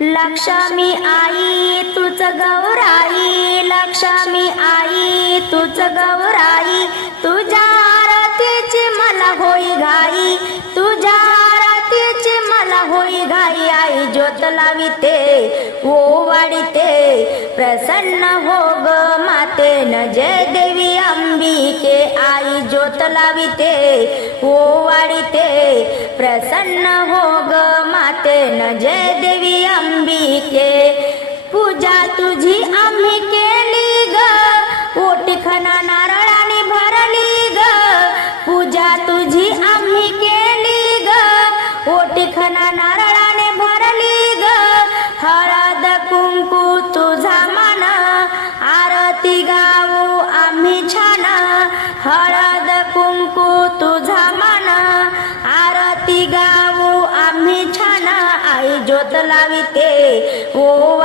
लक्ष्मी आई तुझ गौराई. लक्ष्मी आई तुझ गौराई. तुझ्या आरतीची मला होई घाई. तुझ्या आरतीची मला होई घाई. आई ज्योत लाविते ओ वाढीते. प्रसन्न हो ग मातेन जय देवी अंबिके. आई ज्योत लाविते ओ वाढीते. प्रसन्न हो ग माते न जय देवी अंबिके. पूजा तुझी आम्ही केली ग. ओटी खना नारळाने भरली ग. पूजा तुझी आम्ही केली ग. ओटी खना नारळाने भरली ग. हळद कुंकू तुझा मान. आरती गाऊ आम्ही छान. हळद आई ज्योत लाविते ओ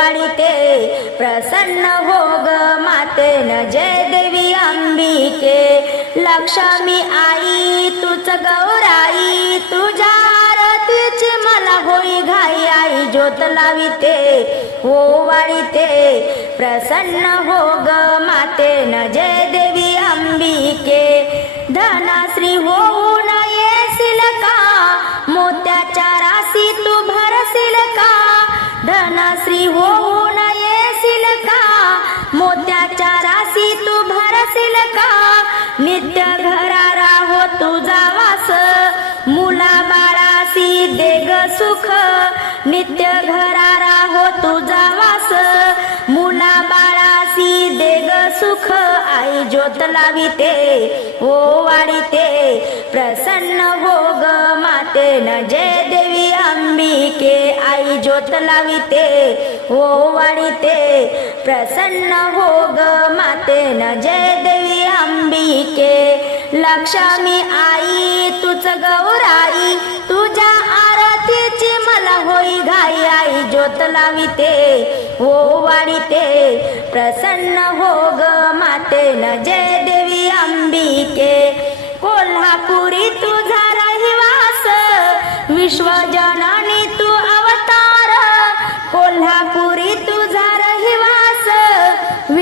प्रसन्न हो ग मातेन जय देवी अंबिके. लक्ष्मी आई तुझ गौराई तुझ्या आरतीची मला होई घाई आई ज्योत लाविते ओवाळीते प्रसन्न हो ग मातेन जय देवी अंबिके. धनाश्री होऊ धनश्री होऊ नये का? मोत्याच्या राशी तू भरशील का? नित्य घरारा हो तुझा वास. मुला बाळासी देग सुख. नित्य घरारा हो तुझा वास. मुला बाळासी देग सुख. आई ज्योत लाविते ओ वाढीते प्रसन्न हो ग मातेन जय देवी अंबिके आई ज्योत लाविते हो ओ वाढीते प्रसन्न हो ग मातेन जय देवी अंबिके. लक्ष्मी आई तुझ गौराई तुझ्या आरतीची मला होई घाई. आई ज्योत लाविते हो ओ वाढीते प्रसन्न हो ग मातेन जय देवी अंबिके.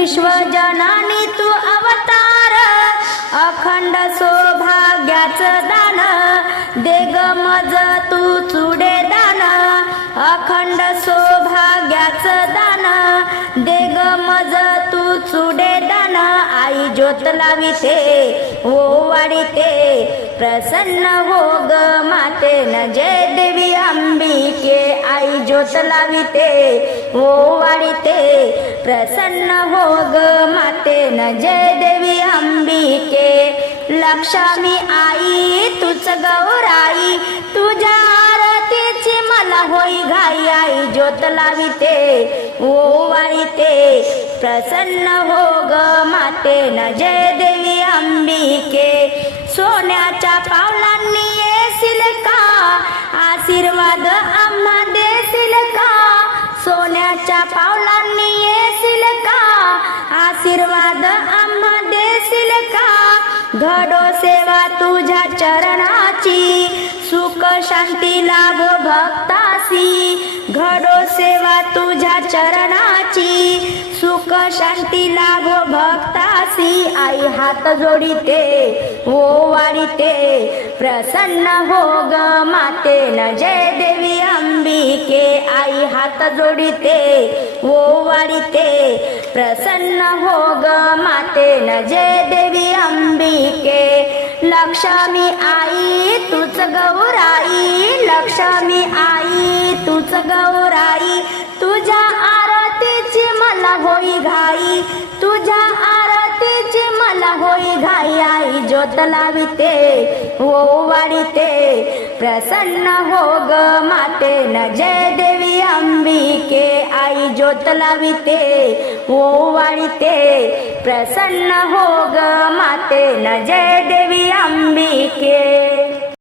विश्वजननी तू अवतार. अखंड सौभाग्याच दान. देग मज तू चुडे दान. अखंड सौभाग्याच दान. देग मज तू चुडे दान. आई ज्योत लाविते हो ओ वाडीते प्रसन्न हो ग मातेन जय देवी अंबिके. आई ज्योत लाविते ओ वाढीते. प्रसन्न हो ग मातेन जय देवी अंबिके. लक्ष्मी आई तुझ गौराई तुझ्या आरतीची मला होई घाई आई ज्योत लाविते ओ वाढीते प्रसन्न हो ग मातेन जय देवी अंबिके. सोन्याच्या पावलांनी येशील का? आशीर्वाद आम्हा देशील का? सोन्याच्या पावला चरणाची सुख शांती लाभ भक्तासी. घडो सेवा तुझ्या चरणाची सुख शांती लाभ भक्तासी. आई हात जोडिते हो वाडीते प्रसन्न हो ग मातेन जय देवी अंबिके आई हात जोडिते हो वाडीते प्रसन्न हो ग मातेन जय देवी अंबिके लक्ष्मी आई तूच गौराई. लक्ष्मी आई तूच गौराई. तुझ्या आरतीची मला होई घाई. तुझ्या आरतीची मला होई घाई. आई ज्योत लाविते ओ वाढीते. प्रसन्न हो ग न जय देवी अंबिके आई ज्योतलाविते ओ वाढीते प्रसन्न हो ग न जय देवी अंबिके